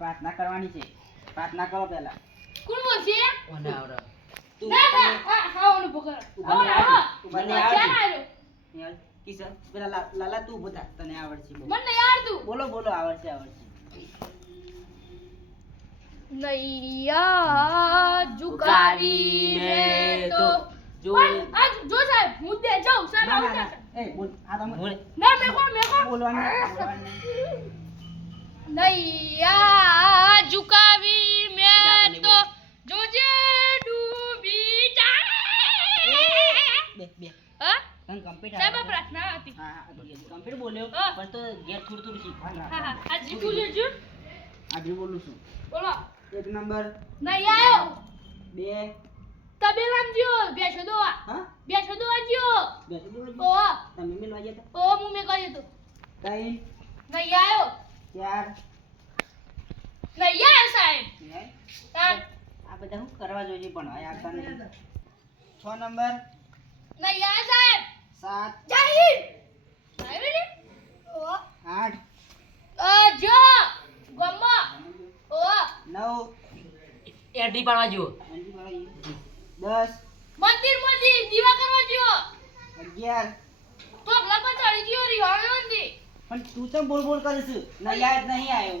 પ્રાર્થના કરવાની છે. પ્રાર્થના કરો પહેલા. કોણ બોલશે? આવડે? તું. ના ના આ ખાવાનું ભૂખ ઊભા આવો આવો આવડે. કિશન પેલા લાલા તું ઊભો તને આવડશે મને આવડતું બોલો બોલો આવડશે આવડશે. નૈયા તો. જો. પણ આ જો સાહેબ મુદ્દે જાઉં સાહેબ આવું ના ના ના. એ બોલ. આ તમે ના મેકો મેકો બોલવાનું બોલવાનું. નહીં. નૈયા ઝુકાવી મેં તો જોજે ડૂબી જાય બે બે. હા? તને કમ્પ્લીટ સાહેબ પ્રાર્થના હતી. હા હા બોલ્યો પણ તો ઘેર થોડું થોડું શીખવાનું હા હા. આ જીતું લેજો આજે બોલું છું. બોલો. એક નંબર. નહીં આવ્યો બે. તબેલામ જ્યો બેસો દોવા હા? બેસો દોવા જ્યો બેસી દેવું ઓ તમે મેલવા ગયા ઓ હું મેં કહ્યું તું હતા. ત્રણ નહીં આવ્યો ચાર આવ્યો સાહેબ? આ બધા હું કરવા જોઈએ પણ આ આવતા નહીં છ નંબર. આવ્યો સાહેબ. સાત. જય હિન્દ. ને? આઠ. અ જો. ગમ્મા. ઓ નવ. એડી પાડવા જો દસ. મંદિર મંદિર દીવા કરવા જ્યો અગિયાર. તો અગલા પણ ચડી ગયો રિહાણો મંદિર પણ તું ચમ બોલ બોલ કરીશ નહીં યાદ નહીં આવ્યો.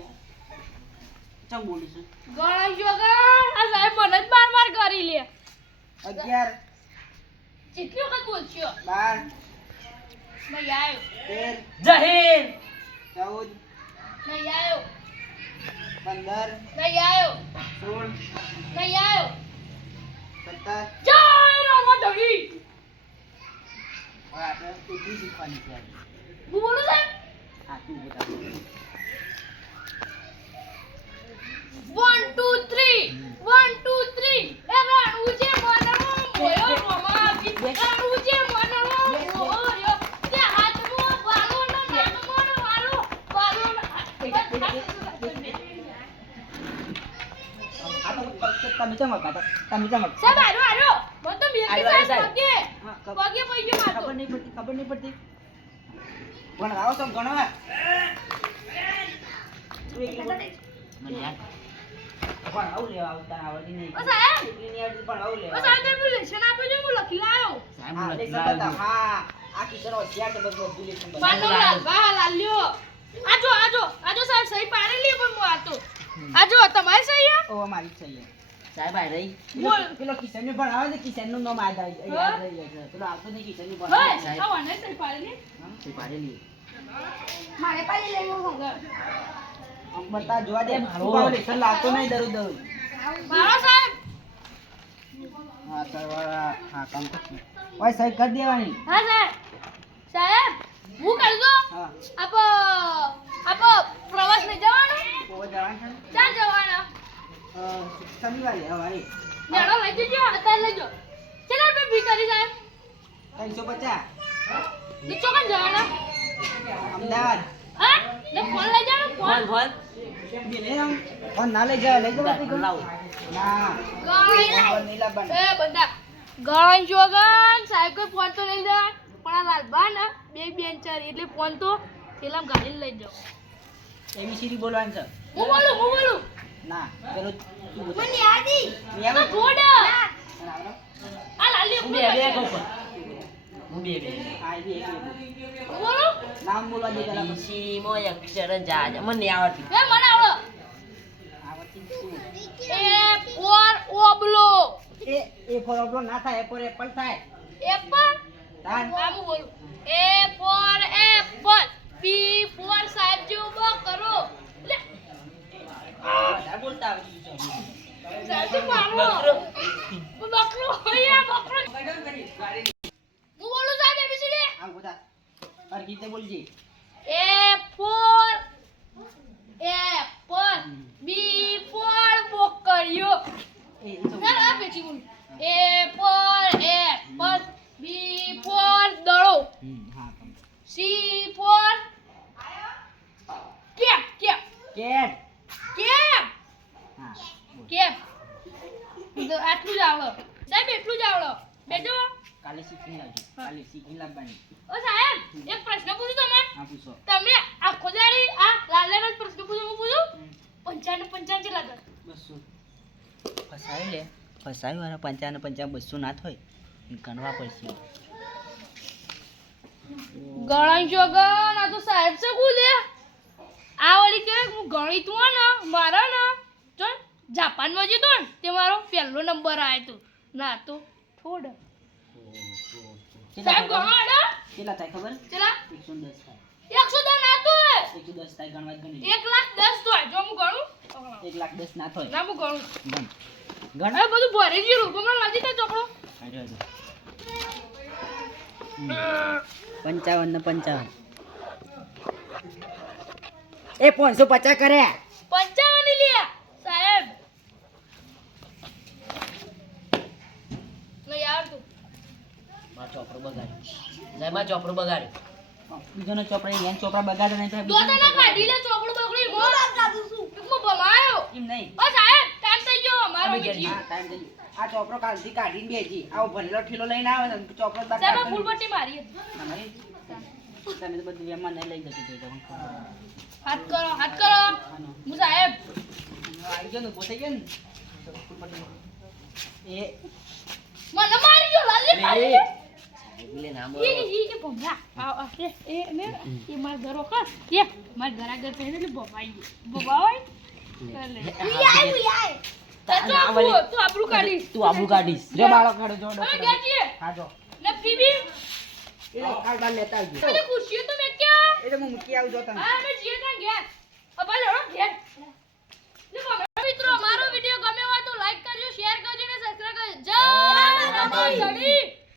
ચમ બોલીશું ગણેશ વગર? આ સાહેબ મને જ બાર બાર કરી લે. અગિયાર. કેટલી વખત બોલશો? બાર. નહીં આવ્યો. તેર. જહીર 14 નહીં આવ્યો. પંદર. નહીં આવ્યો. 16 નહીં આવ્યો. સત્તર. જય રામાધણી આ આપણે ઉર્દુ શીખવાની છે. બોલો બોલું સાહેબ? One two three one two three એ રાણું છે મનનો મોયો રમાવી રાણું છે મનનો મોયો તે હાથમાં વાલો ને નાકમાં ને વાલો વાલો ને આ તો પ- તમે ચમ તમે ચમ સાહેબ આરો આરો મને તો મેકી આયો, આયો, સાહેબ. પગે. ખબર- પગે પૈકી મારતો ખબર નહીં પડતી ખબર નહીં પડતી. ભણવાઓ છો ભણવા તું એકલી બોલ. મને યાદ ભણાવું લેવા આવતા આવડતી નહીં ભણાવું ઓ લેવા તમે લખી લાયો સાહેબ હા, મને લેસન લાવજો. બતાવ. હા, આ કિશોર હોશિયાર છે, બધું બધું લેસન બતાવે. પાનો લાલ બા લાલ્યો આજો આજો આજો સાહેબ સહી પાડેલી પણ હું આતો આજો તમારી સહી ઓ, મારી જ સાહેબ આ રહી પેલો- બોલ. પેલો કિશનને ભણાવે છે, કિશનનું નામ યાદ આવી- જાય. પેલો આવતો નહીં, ભણાવે. સહી પાડેલી? પાડેલી મારે પાડી લેવું હંગર આમ બતા જોવા દે. મારો. લેસન લાવતો નહીં દરરોજ દરરોજ. મારો સાહેબ હા, સરવાળા. હા, કામ તો છે. ઓય, સાહેબ કરી દેવાની. હા સાહેબ સાહેબ હું કરી દો હા. આપો આપ પ્રવાસ લઈ જવાનો તો જવાનું ક્યાં જવાના શનિવારે હવારે મેળો લઈ જજો અત્યારે લેજો ચલો આપણે ફી કરી સાહેબ 350 નીચો કન જવાના અમદાવાદ હા? ને ફોન લઈ જવાનો ફોન. Phone phone. લઈ આવ. ફોન ના લઈ જાય લઈ જવા ના. ગાય એ બંદા ગાય જોગન સાહેબ કોઈ ફોન તો લઈ જાવ પણ આ લાલબા ને બે બેન્ચર એટલે ફોન તો થેલામ ગાડી લઈ જાઓ. ABCD બોલવાનું છે. હું બોલું હું બોલું? ના પેલો તું બોલ. મને યાદી મેં બરાબર. આ લાલી ઉપર અક્ષર જા જા આવડતી એ મને આવડો એ ફોર ઓબલો એ એ apple ના થાય એ for થાય એપલ તાન. આ હું બોલું એ ફોર એપલ ફોર સાહેબ જેવું બો કરો બકરો. બધા હરખી રીતે બોલજે. એ ફોર બી ફોર બોકરીઓ. તો ના ના પેચી બોલ. એપલ બી ફોર હા C for cap cap. Cap હા કેપ આટલું જ આવડો. સાહેબ એટલું જ આવડો. બેજો કાલે શીખી લાવજો કાલે શીખી લાવવાની ઓ સાહેબ એક પ્રશ્ન પૂછું તમને? હા પૂછો. તમે આખો દાડી આ લાલ લાલ જ પ્રશ્ન પૂછું હું પૂછું? પંચાણું ફસાયું લે. ફસાયું વાળા પંચાવન પંચાન બસો ના થાય. ગણવા પડશે. ગણાઈ જો ગણ આ તો સાહેબ છે કુલે આ વળી કે હું ગણિતમાં ને. મારા ને. જો જાપાનમાં જતો ને તે મારો પહેલો નંબર આવ્યો તો. ના તો થોડ. કેટલા થાય ખબર? કેટલા 110 થાય. 110 ના ને 55 એ પાંચસો પચાસ કર્યા. પંચાવન ચોપડો બગાડ્યું. જાય મારો ચોપડો બગાડ્યો. બીજોનો ચોપડા એન ચોપડા બગાડે નહીં થાય દોતા ના કાઢી લે ચોપડું બગડી મો એકમાં ભમાયો એમ નહીં. ઓ સાહેબ ટાઈમ થઈ ગયો. અમારો બીજી. હા, time થઈ ગયો. આ ચોપડો કાલથી કાઢીને બેજી આવો ભરેલો ઠીલો લઈને આવે ને ચોપડો બાર સાહેબ આ ફૂલ પટ્ટી મારી હતી. મારી? તમે તો બધું એમાં નહીં લઈ જતી હતી હાથ કરો હાથ કરો. હું સાહેબ. આવી ગયો ને પોતે ગયો ને. તો ફૂલ પટ્ટી. એ મને મારી ગયો લાલી લે. ખાલી લે નામ ઈ ઈ ઈ ભમરા આ એ એ ને એ માર ઘરો કર એ માર ઘર આગળ પહેરે એટલે ભમાઈ ગયો ભમાવાય લે. ઈ આય ઈ આય. તો ના, આબરૂ વળી. તો આબરૂ કાઢી તું આબુ કાઢીશ. જો બાળક કાઢો જો ડોક્ટર હા જો. ને પીબી એ કાલ બાર લેતા આવજો. પેલી ખુરશીઓ તો મેં ક્યાં એ હું મૂકી આવજો તમે હા અમે જીએ ત્યાં ગયા અબા લેડો ઘેર. મિત્રો અમારો વિડિયો ગમ્યો હોય તો લાઈક કરજો શેર કરજો અને સબસ્ક્રાઇબ કરજો. જય રામા